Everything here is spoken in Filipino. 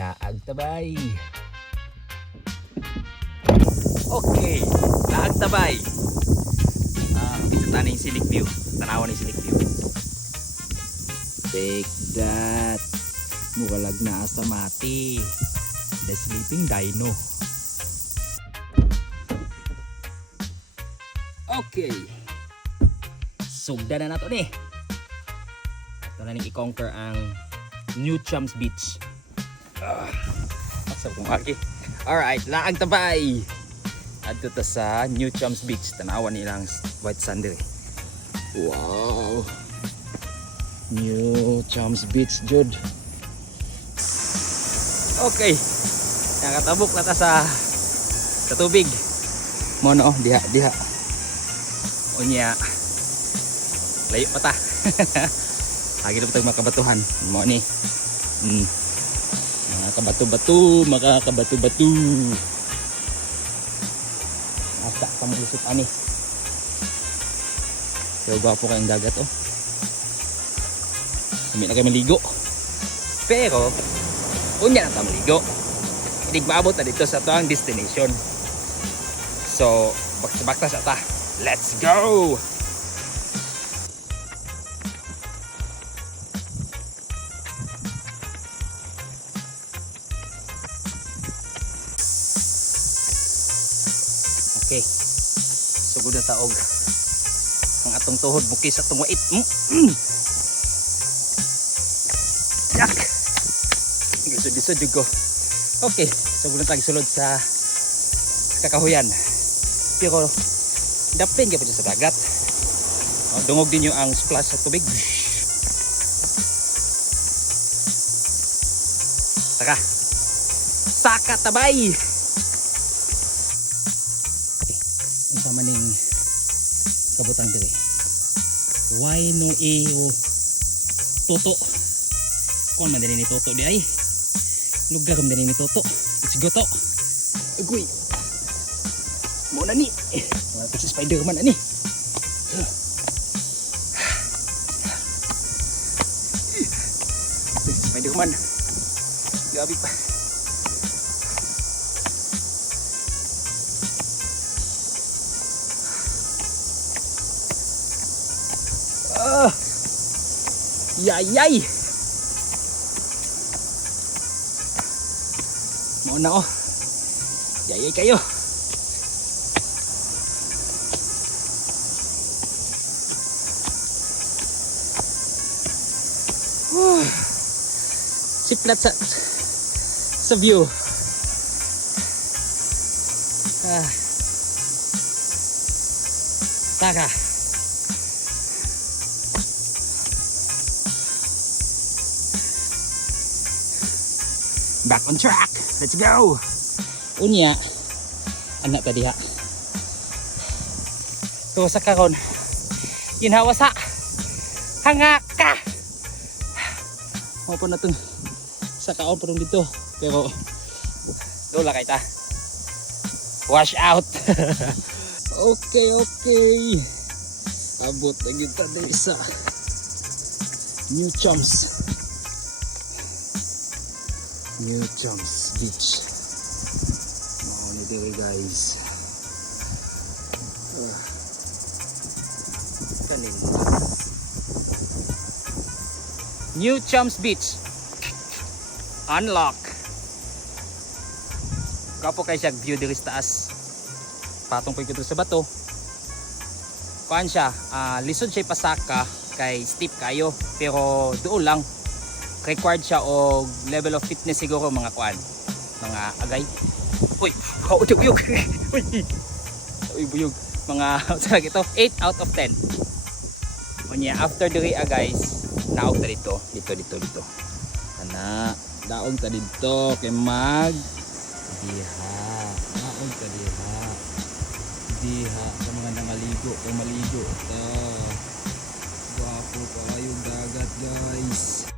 Laag tabay. Okay, laag tabay. Ito na yung scenic view. Tanawan yung scenic view. Take that. Mukalag na asa mati. The sleeping dino. Okay. Sugda na nato ni. Ito na ning i-conquer ang New Chums Beach. Pasab kong aki. Alright, laag tabay. Adto ta sa New Chums Beach. Tanawan nilang white sand dire. Wow. New Chums Beach, Jud. Okay. Nakatabok na ta sa tubig. Mono, diha. Unya. Layo pa ta. Lagi na pa makabatuhan. Mo ni. Makakabatu-batu. Asa pamulusot ani. So gwapo kayong dagat oh. Hindi na kayo maligo. Pero unya na ta maligo. Hindi maabot na dito sa toang destination. So bakta sa ta. Let's go! Okay. Sugod na taog. Ang atong tuhod bukis atong wait. Yak. Gisod-gisod ko. Okay, sugod na tag sulod sa kakahuyan. Pero dapin gyud sa dagat. Dungog din yung ang splash sa tubig. Taka. Saka tabay. Isa maning kabutang dire. Why no eo toto? Kon man din ni toto di ay. Lugar man din ni toto. Let's go to. Agoy. Mo na ni. Wala pa si Spider-Man ani. Spider-Man. Gabi pa. Yay! Mo na oh. Yay kayo. Siplat sa view. Taka. Back on track. Let's go. Unya anak tadi ha. Tuwa sa karon. Ginhawa sa hangaka. Mo na tong sa kaon parang dito. Pero dola kay ta. Wash out. Okay. Abot na gyud ta diri sa New Chums Beach. Mao ni diri guys. Kanin. New Chums Beach. Unlock. Kapo kay siya view diri sa taas. Patong po ito sa bato. Kuan siya, lisod siya pasaka kay steep kayo pero doon lang required siya og level of fitness siguro mga kuan, mga agay. Uy, uyog. Uy, buyog. Mga sarag ito, 8 out of 10. Unya after diri guys, naog ta dito. Ana, daog ta dito kay mag diha sa mga nangaligo kay maligo ta. Gwapo pa kayong dagat guys.